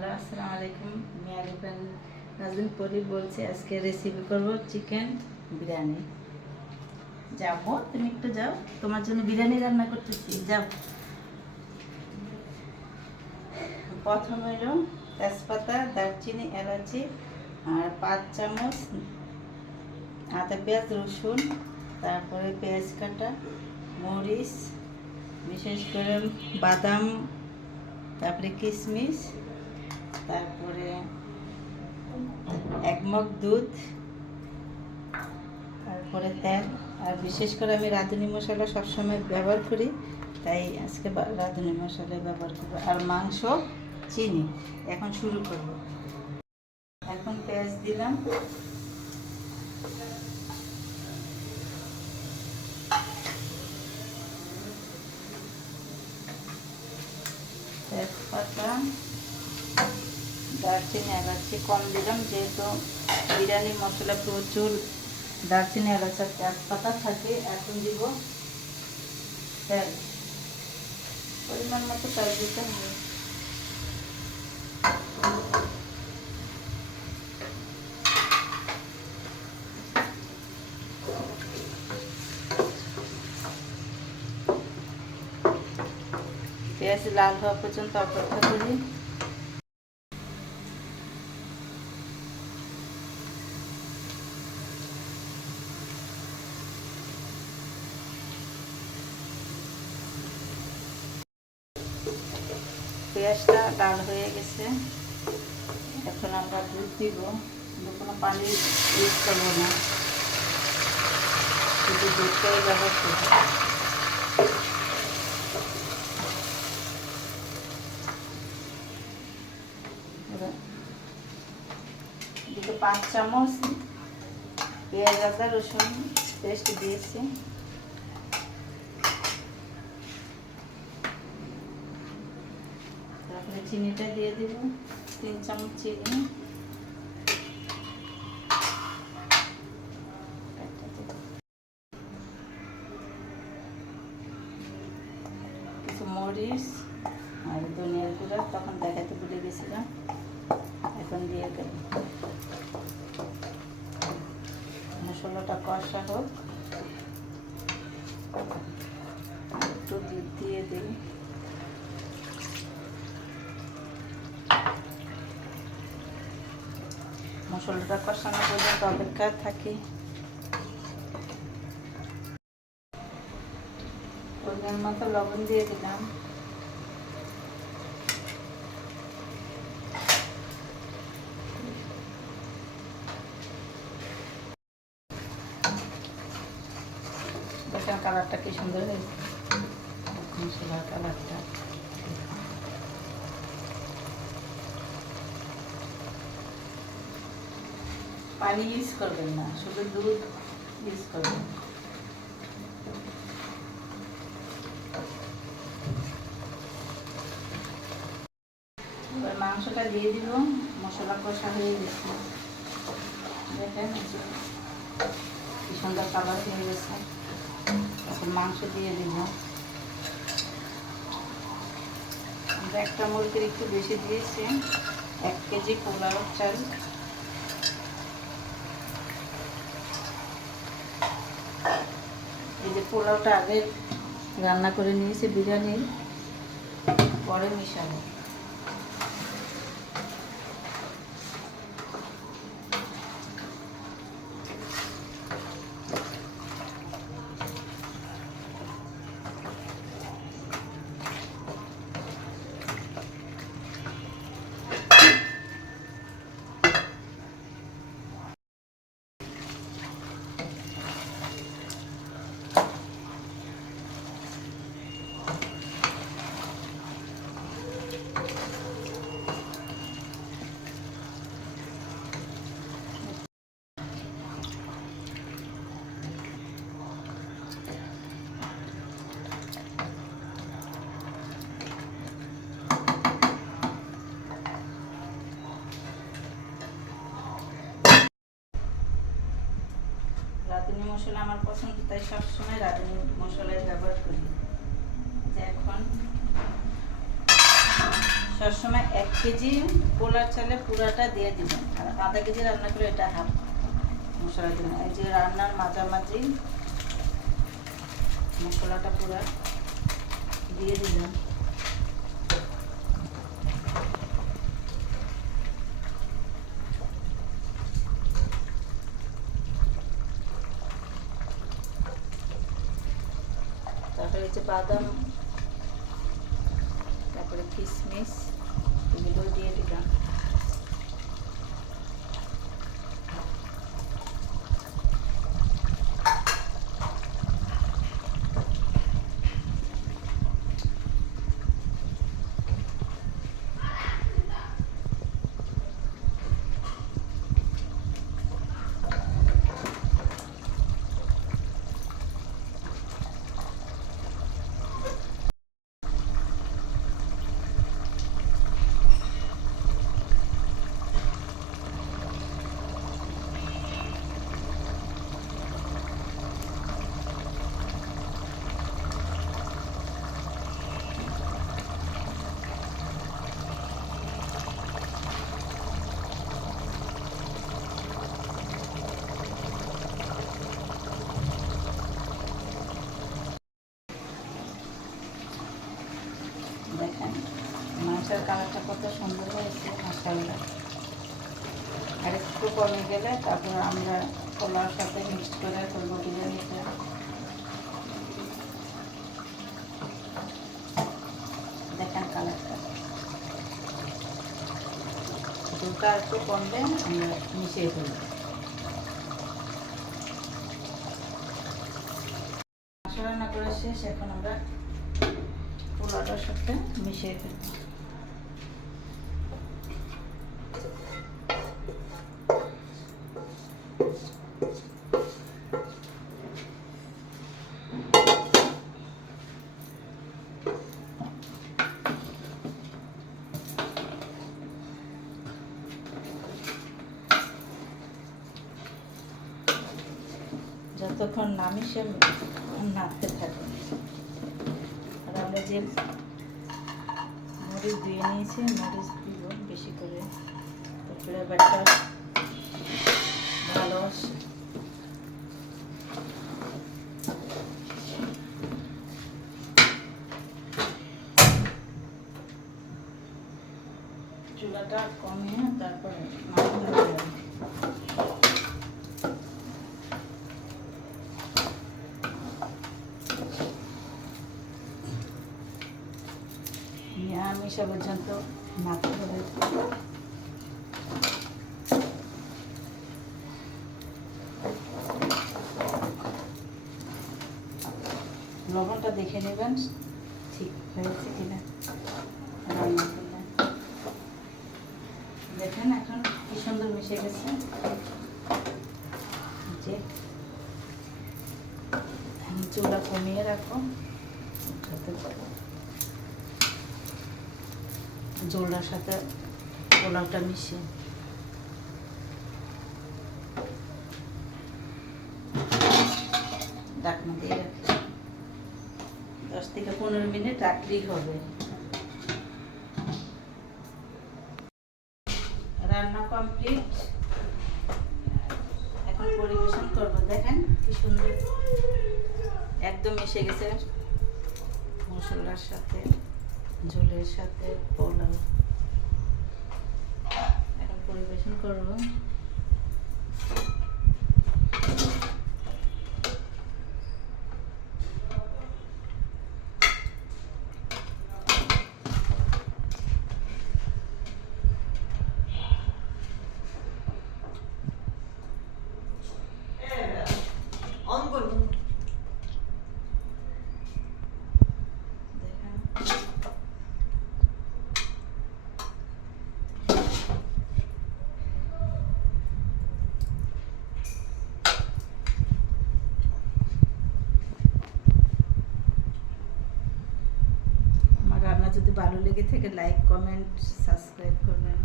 Hello, আসসালামু আলাইকুম। আমি আরিফান নাজরিন পরি বলছি। আজকে রেসিপি করব চিকেন বিরিয়ানি। যাবো, তুমি একটু যাও, তোমার জন্য বিরিয়ানি রান্না করতেছি। যাও। প্রথমে হলো তেজপাতা, দারচিনি, এলাচি আর 5 চামচ আদা, পেঁয়াজ, রসুন, তারপরে পেঁয়াজ কাটা, মরিচ, বিশেষ করে বাদাম, তারপরে কিশমিশ, তারপরে 1 মগ দুধ, তারপরে তেল। আর বিশেষ করে আমি রাঁধুনি মশলা সবসময় ব্যবহার করি, তাই আজকে রাঁধুনি মশলা ব্যবহার করবো। আর মাংস, চিনি। এখন শুরু করব। এখন পেঁয়াজ দিলাম, তেজপাতা, দারচিনি, এলাচি কম দিলাম, যেহেতু বিরিয়ানি মশলা প্রচুর দারচিনি, এলাচি, তেজপাতা থাকে। এখন দিব তেল, পরিমাণ মতো তেল দিতে হবে। পেঁয়াজ লাল হওয়া পর্যন্ত অপেক্ষা করি। পেঁয়াজটা লাল হয়ে গেছে। এখন আমরা দুধ দিব, কোনো পানি ইউজ করবো না, শুধু দুধটাই ব্যবহার করবো। দিকে 5 চামচ পেঁয়াজ, আদা, রসুন পেস্ট দিয়েছি। তারপরে চিনিটা দিয়ে দিব, 3 চামচ চিনি। কিছু মরিচ আর ধনিয়ার গুঁড়া, তখন দেখাতে ভুলে গেছিলাম, এখন দিয়ে গেল। মশলাটা কষা হোক, একটু দুধ দিয়ে দিই। মশলাটা কষানো পর্যন্ত অপেক্ষা থাকি। পরিমাণ মতো লবণ দিয়ে দিলাম। দেখেন কালারটা কি সুন্দর হয়েছে, মশলার কালারটা। পানি ইউজ করবেন না, শুধু দুধ ইউজ করবেন। এবার মাংসটা দিয়ে দিব। মশলা কষা হয়ে গেছে, দেখেন কি সুন্দর কালার হয়ে গেছে। এখন মাংস দিয়ে দিব। আমরা একটা মুরগির একটু বেশি দিয়েছি, 1 কেজি পোলাও চাল। এই যে পোলাওটা আগে রান্না করে নিয়েছি বিরিয়ানির, পরে মিশাবো। রাঁধুনি মশলা আমার পছন্দ, তাই সবসময় রাঁধুনি মশলাই ব্যবহার করি। এখন সবসময় 1 কেজি পোলার চালে পুরাটা দিয়ে দিবেন, আর আধা কেজি রান্না করে এটা হাফ মশলা দিবেন। এই যে রান্নার মাঝামাঝি মশলাটা পুরা দিয়ে দিলাম। তারপরে হচ্ছে বাদাম, তারপরে কিশমিশ এগুলো দিয়ে দিলাম। দেখেন মাংসের কালারটা কত সুন্দর হয়েছে, মাশাআল্লাহ। আর একটু কমে গেলে তারপর আমরা পোলাওর সাথে মিক্সড করে করবো বিরিয়ানিটা। দেখেন কালারটা, দুটা একটু কমলে আমরা মিশিয়ে ফেলব। মাংস রান্না করে শেষ, এখন আমরা পোলাওটার সাথে মিশিয়ে ফেলব। যতক্ষণ না মিশে নাড়তে থাকে। আর আমরা যে মরিচ দিয়ে নিয়েছি, মরিচ দিব বেশি করে, তারপরে ব্যাটার ভালো আসে। চুলাটা কমিয়ে তারপরে মিশা পর্যন্ত নাড়তে হবে। লবণটা দেখে নেবেন ঠিক হয়েছে কিনা রান্না করলে। দেখেন এখন কি সুন্দর মিশে গেছে। যে চুলা কমিয়ে রাখো, জোলার সাথে পোলাওটা মিশিয়ে ঢাকনা দিয়ে রাখি। 10 থেকে 15 মিনিট রাখলেই হবে। রান্না কমপ্লিট, এখন পরিবেশন করব। দেখেন কি সুন্দর একদম মিশে গেছে মশলার সাথে, ঝোলের সাথে পোলাও। এখন পরিবেশন করব। যদি ভালো লেগে থাকে লাইক, কমেন্ট, সাবস্ক্রাইব করবেন।